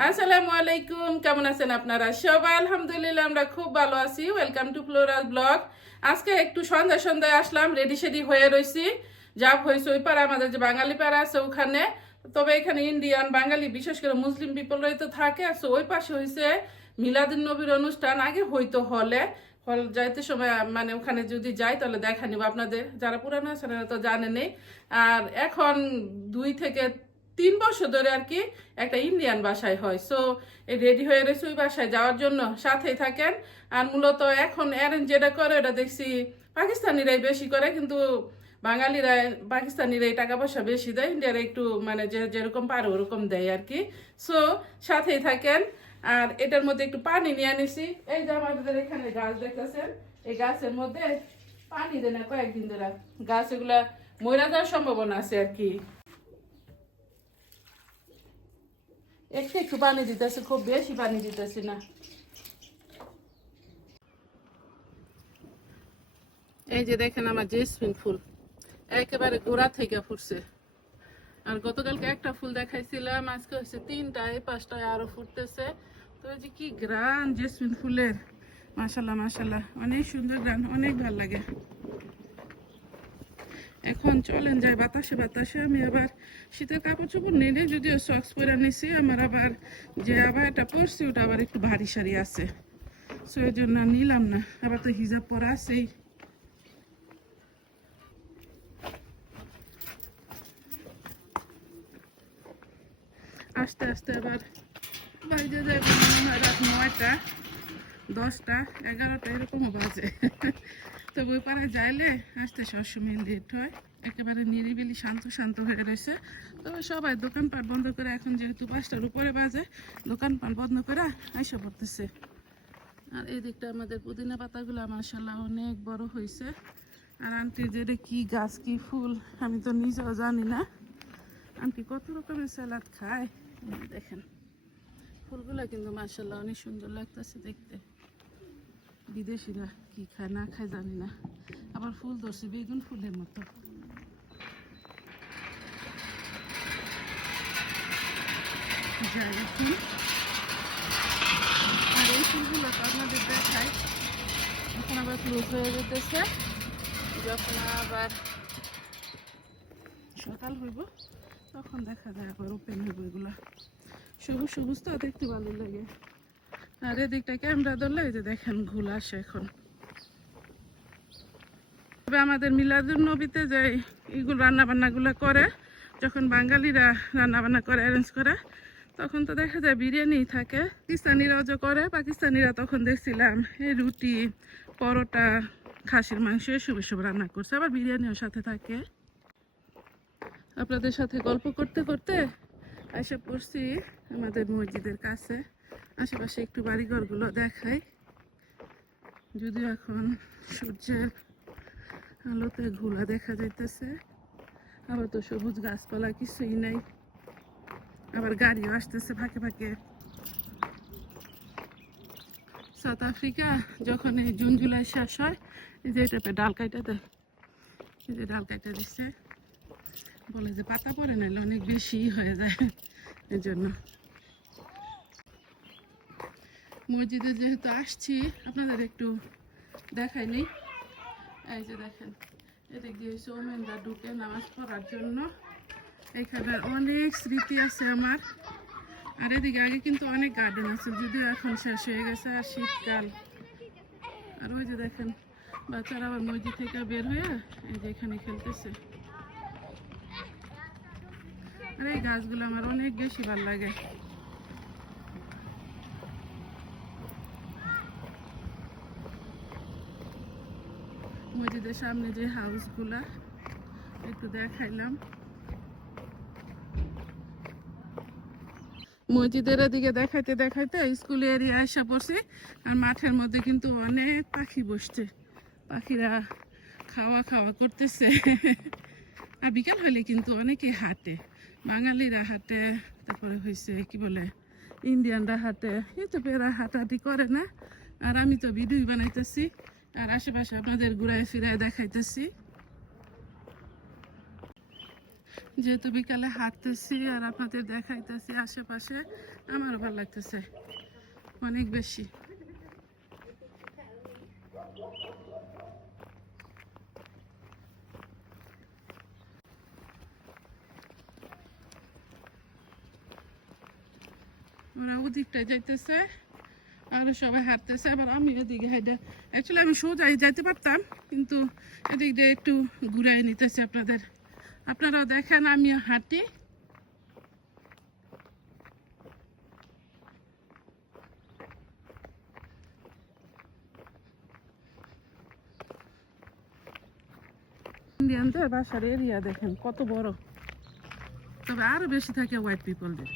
আসসালামু আলাইকুম কেমন আছেন আপনারা? সবাই আলহামদুলিল্লাহ, আমরা খুব ভালো আছি। ওয়েলকাম টু ফ্লোরাল ব্লগ আজকে একটু সন্ধ্যা সন্ধ্যায় আসলাম রেডি সেডি হয়ে রয়েছি যা হয়েছে ওই পাড়া, আমাদের যে বাঙালি পাড়া আছে ওখানে। তবে এখানে ইন্ডিয়ান বাঙালি, বিশেষ করে মুসলিম পিপলরাই তো থাকে। সো ওই পাশে হয়েছে মিলাদিন নবীর অনুষ্ঠান। আগে হইতো হলে। হল যাইতে সময় মানে ওখানে যদি যাই, তাহলে দেখা নিব আপনাদের। যারা পুরানো আছেন তো জানেনই। আর এখন দুই থেকে তিন বছর ধরে আর কি একটা ইন্ডিয়ান বাসায় হয়। সো এই রেডি হয়ে রয়েছে ওই বাসায় যাওয়ার জন্য, সাথেই থাকেন। আর মূলত এখন অ্যারেঞ্জ যেটা করে, ওটা দেখছি পাকিস্তানিরাই বেশি করে, কিন্তু বাঙালিরা পাকিস্তানিরাই টাকা পয়সা বেশি দেয়, ইন্ডিয়ারা একটু মানে যে যেরকম পারে ওরকম দেয় আর কি। সো সাথেই থাকেন। আর এটার মধ্যে একটু পানি নিয়ে আনিছি। এই যে আমাদের এখানে গাছ দেখতেছেন, এই গাছের মধ্যে পানি দেয় না কয়েকদিন ধরে। গাছ এগুলা মরা যাওয়ার সম্ভাবনা আছে আর কি। একটু একটু পানি দিতেছে, খুব বেশি পানি দিতেছি না। এই যে দেখেন আমার জেসমিন ফুল, একেবারে গোড়া থেকে ফুটছে। আর গতকালকে একটা ফুল দেখাইছিলাম, আজকে হচ্ছে তিনটায়, পাঁচটায় আরও ফুটতেছে। তো এই যে কি গ্রান জেসমিন ফুলের। মাশাল্লাহ মাশাল্লাহ, অনেক সুন্দর গ্রান, অনেক ভালো লাগে। এখন চলেন যাই বাতাসে বাতাসে আমি আবার শীতের কাপড় চোপড় নেড়ে যদিও সক্স পরে নিছি, আমার আবার যে আবার এটা পরছি, ওটা আবার একটু ভারী সারি আছে। সো এই জন্য নিলাম না, আবার তো হিজাব পরা আছেই। আস্তে আস্তে আবার বাইরে যাই রাত নয়টা, দশটা, এগারোটা, এরকমও বাজে। তো বই পাড়ায় যাইলে আসতে সবসময় লেট হয়। একেবারে নিরিবিলি, শান্ত শান্ত হয়ে রয়েছে। তবে সবাই দোকানপাট বন্ধ করে এখন যেহেতু পাঁচটার উপরে বাজে, দোকানপাট বন্ধ করে আইসা পড়তেছে। আর এই দিকটা আমাদের পুদিনা পাতাগুলো মাসাল্লাহ অনেক বড় হয়েছে। আর আন্টি যেটা কি গাছ, কি ফুল, আমি তো নিজেও জানি না। আন্টি কত রকমের স্যালাড খায়? দেখেন। ফুলগুলো কিন্তু মাসাল্লাহ অনেক সুন্দর লাগতেছে দেখতে। বিদেশিরা কি খায়, না খায় জানি না। আবার ফুল ধরছে, বেগুন ফুলের মতো। আর এই ফুলগুলো তো আপনাদের দেখায় এখন আবার ক্লোজ হয়ে যেতেছে। যখন আবার সকাল হইব, তখন দেখা যায় আবার ওপেন হইব এগুলা। সবুজ সবুজ তো দেখতে ভালো লাগে। আর এদিকটা ক্যামেরা ধরলে এই যে দেখেন ঘুল আসে এখন। তবে আমাদের মিলাদুর নবীতে যে এইগুলো রান্না বান্নাগুলো করে, যখন বাঙালিরা রান্না বান্না করে অ্যারেঞ্জ করে, তখন তো দেখা যায় বিরিয়ানি থাকে। পাকিস্তানিরাও যে করে, পাকিস্তানিরা তখন দেখছিলাম এই রুটি, পরোটা, খাসির মাংস, এসব এসব রান্না করছে। আবার বিরিয়ানিও সাথে থাকে। আপনাদের সাথে গল্প করতে করতে এসে পড়ছি আমাদের মসজিদের কাছে। আশেপাশে একটু বাড়িঘরগুলো দেখাই। যদিও এখন সূর্যের আলোতে ঘোলা দেখা যাইতেছে। আবার তো সবুজ গাছপালা কিছুই নাই। আবার গাড়িও আসতেছে ফাঁকে ফাঁকে। সাউথ আফ্রিকা যখন এই জুন, জুলাই শেষ হয়, এই যে এটাতে ডাল কাইটা দেয় এই যে ডাল কাইটা দিচ্ছে বলে যে পাতা পড়ে নাইলে অনেক বেশি হয়ে যায়। এই জন্য মসজিদে যেহেতু আসছি, আপনাদের একটু দেখাইনি এই যে দেখেন, এদিক দিয়ে হচ্ছে ঢুকে নামাজ পড়ার জন্য। এখানে অনেক স্মৃতি আছে আমার। আর এদিকে আগে কিন্তু অনেক গার্ডেন আছে, যদিও এখন শেষ হয়ে গেছে আর শীতকাল। আর ওই যে দেখেন, বাচ্চারা আবার মসজিদ থেকে বের হয়ে এই যে এখানে খেলতেছে। আর এই গাছগুলো আমার অনেক বেশি ভালো লাগে। মসজিদের সামনে যে হাউসগুলা, একটু দেখাইলাম। মসজিদের এদিকে দেখাইতে দেখাইতে স্কুল এরিয়া এসে পড়ছি, আর মাঠের মধ্যে কিন্তু অনেক পাখি বসছে। পাখিরা খাওয়া খাওয়া করতেছে। আর বিকাল হলে কিন্তু অনেকে হাঁটে। বাঙালিরা হাঁটে, তারপরে হয়েছে কি বলে, ইন্ডিয়ানরা হাঁটে। এই তো পেরা হাঁটাহাঁটি করে না। আর আমি তো ভিডিও বানাইতেছি। আর আশেপাশে আপনাদের ঘুরায় ফিরায় দেখাইতেছি। যেহেতু বিকালে হাঁটতেছি আর আপনাদের দেখাইতেছি আশেপাশে আমার ভালো লাগতেছে, অনেক বেশি। ওরা ওদিকটায় যাইতেছে। আর সবাই হাঁটতেছে, আবার আমি এদিকে হাইডা অ্যাকচুয়ালি আমি সোজাই যাইতে পারতাম, কিন্তু এদিক দিয়ে একটু ঘুরাই নিতেছি আপনাদের। আপনারাও দেখেন আমি হাঁটি। ইন্ডিয়ানদের বাসার এরিয়া দেখেন, কত বড়। তবে আরও বেশি থাকে হোয়াইট পিপলদের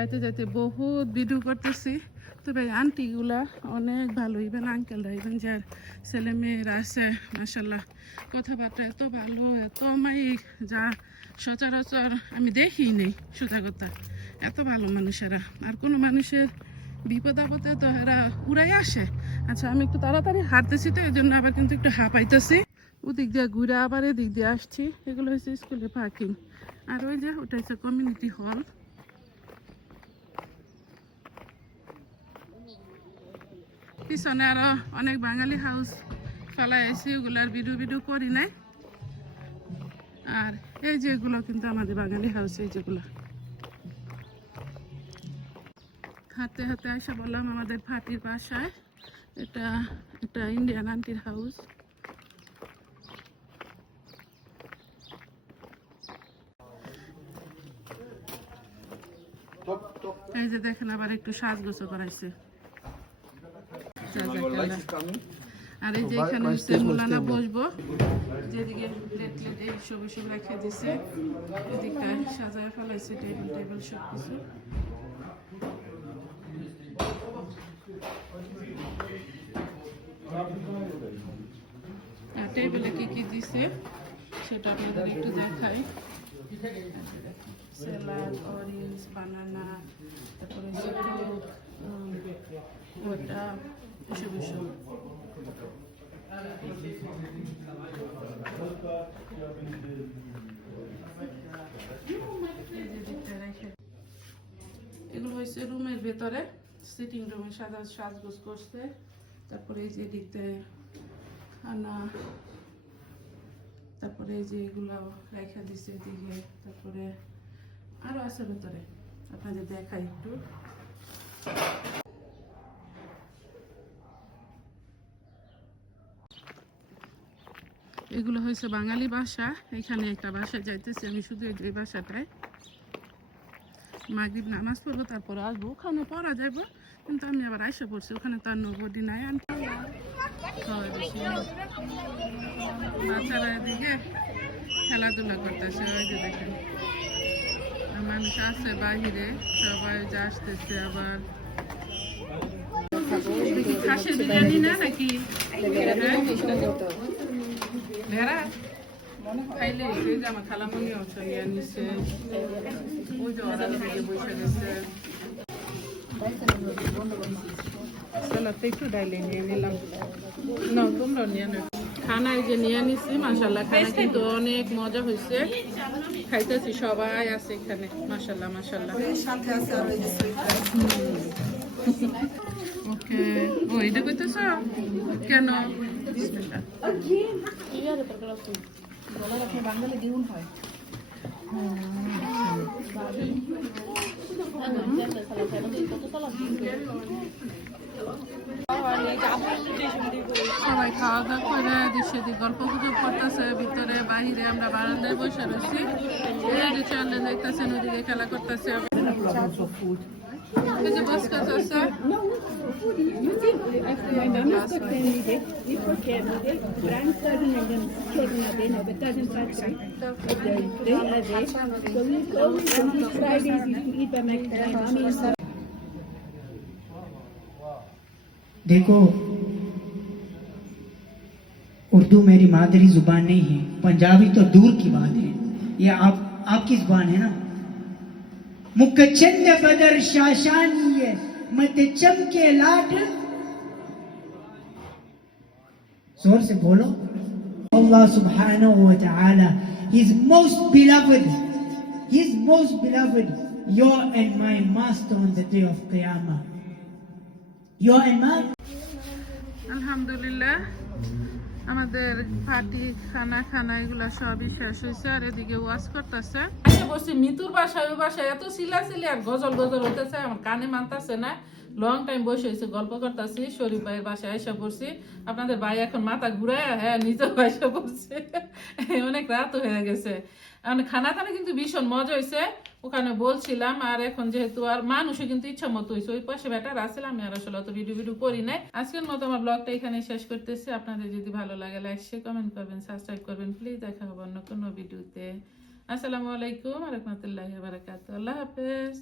যাইতে যাইতে বহুত ভিডিও করতেছি। তবে আন্টিগুলা অনেক ভালো ইভেন আঙ্কেলরা ইভেন যার ছেলে মেয়েরা আছে মাসাল্লাহ কথাবার্তা এত ভালো, এত মাইক, যা সচরাচর আমি দেখি নেই, সোজা কথা। এত ভালো মানুষেরা। আর কোনো মানুষের বিপদ আপদে তো এরা উড়াই আসে। আচ্ছা আমি একটু তাড়াতাড়ি হাঁটতেছি তো এই জন্য আবার কিন্তু একটু হাঁপাইতেছি। ওদিক দিয়ে ঘুরে আবার এদিক দিয়ে আসছি। এগুলো হচ্ছে স্কুলে পার্কিং আর ওই যে, ওটা হচ্ছে কমিউনিটি হল পিছনে আরও অনেক বাঙালি হাউস ফেলাই আছি ওগুলার ভিডিও ভিডিও করি নাই। আর এই যে এগুলো কিন্তু আমাদের বাঙালি হাউস এই যেগুলো। হাতে হাতে আসা বললাম আমাদের ফাটির বাসায়। এটা এটা ইন্ডিয়ান আন্টির হাউস এই যে দেখেন আবার একটু সাজগোছ করাইছে। জাজাকাল্লাহ। আর এই যে এখানে হচ্ছে মুলানা বসবো। যেদিকে প্লেট প্লেট এই সব সব রেখে দিছে। এদিকটায় সাজায় ফেলাইছে টেবিল টেবিল সব কিছু। আর টেবিলে কি কি দিছে সেটা আপনাদের একটু দেখাই। স্যালাড অরেঞ্জ বানানা তারপরে ওটা। এগুলো হয়েছে রুমের ভেতরে সিটিং রুমে সাজা সাজগোজ করছে। তারপরে এই যে দিকতে খানা তারপরে এই যে এগুলো রেখা দিছে এদিকে, তারপরে আরও আছে ভেতরে। আপনাদের দেখাই একটু। এগুলো হয়েছে বাঙালি ভাষা। এখানে একটা বাসা যাইতেছি আমি শুধু এই বাসাটায়। মাগরিব নামাজ পড়ব, তারপর আসব। ওখানে পড়া যাব কিন্তু আমি আবার আইসা পড়ছি। ওখানে তার নবডি নাই। খাওয়া বাচ্চারা এদিকে খেলাধুলা করতেছে, ওই যে দেখেন। মানুষ আছে বাহিরে, সবাই যে আসতেছে আবার। খাসির বিরিয়ানি না নাকি? ভেড়া? খাইলে এই যে আমার ওই যে ওরা থেকে বসে গেছে। একটু ডাইলে নিয়ে নিলাম। না তোমরা নিয়ে নাও। খানা এই যে নিয়ে নিছি মাসাল্লাহ খানা কিন্তু অনেক মজা হয়েছে। খাইতেছি সবাই আছে এখানে মাসাল্লাহ মাসাল্লাহ ওকে। ও এটা কইতেছ? কেন? সবাই খাওয়া দাওয়া করে, এদিক সেদিক গল্প গুজব করতেছে, ভিতরে বাহিরে আমরা বারান্দায় বসে রয়েছি। দেখতেছেন, ওদিকে খেলা করতেছে। देखो, उर्दू मेरी मादरी ज़ुबान नहीं है, पंजाबी तो दूर की बात है। ये आप, आपकी ज़ुबान है ना? मुखचंद बदर शाशानीय मत चमके लाट ज़ोर से बोलो Allah subhanahu wa ta'ala his most beloved his most beloved your and my master on the day of qiyamah your and my alhamdulillah আমাদের পার্টি, খানা খানা, এগুলো সবই শেষ হয়েছে, আর এদিকে ওয়াশ করতেছে। বসে মিতুর বাসায় ও বাসায় এত শিলা আর গজল গজল হতেছে আমার কানে মানতেছে না। লং টাইম বসে হয়েছে, গল্প করতেছি, শরীফ ভাইয়ের বাসায় এসে পড়ছি। আপনাদের ভাই এখন মাথা ঘুরায় হ্যাঁ নিজেও এসে পড়ছে। অনেক রাত হয়ে গেছে। এখন খানা খানা কিন্তু ভীষণ মজা হয়েছে। ওখানে বলছিলাম, আর এখন যেহেতু আর মানুষও কিন্তু ইচ্ছা মতো হয়েছে। ওই পাশে বেটার আসলে আমি আর আসলে অত ভিডিও ভিডিও করি নাই। আজকের মতো আমার ব্লগটা এখানে শেষ করতেছি। আপনাদের যদি ভালো লাগে লাইক শেয়ার কমেন্ট করবেন সাবস্ক্রাইব করবেন। প্লিজ দেখা হবে অন্য কোনো ভিডিওতে আসসালামু আলাইকুম রহমতুল্লাহ বারাকাতু আল্লাহ হাফেজ।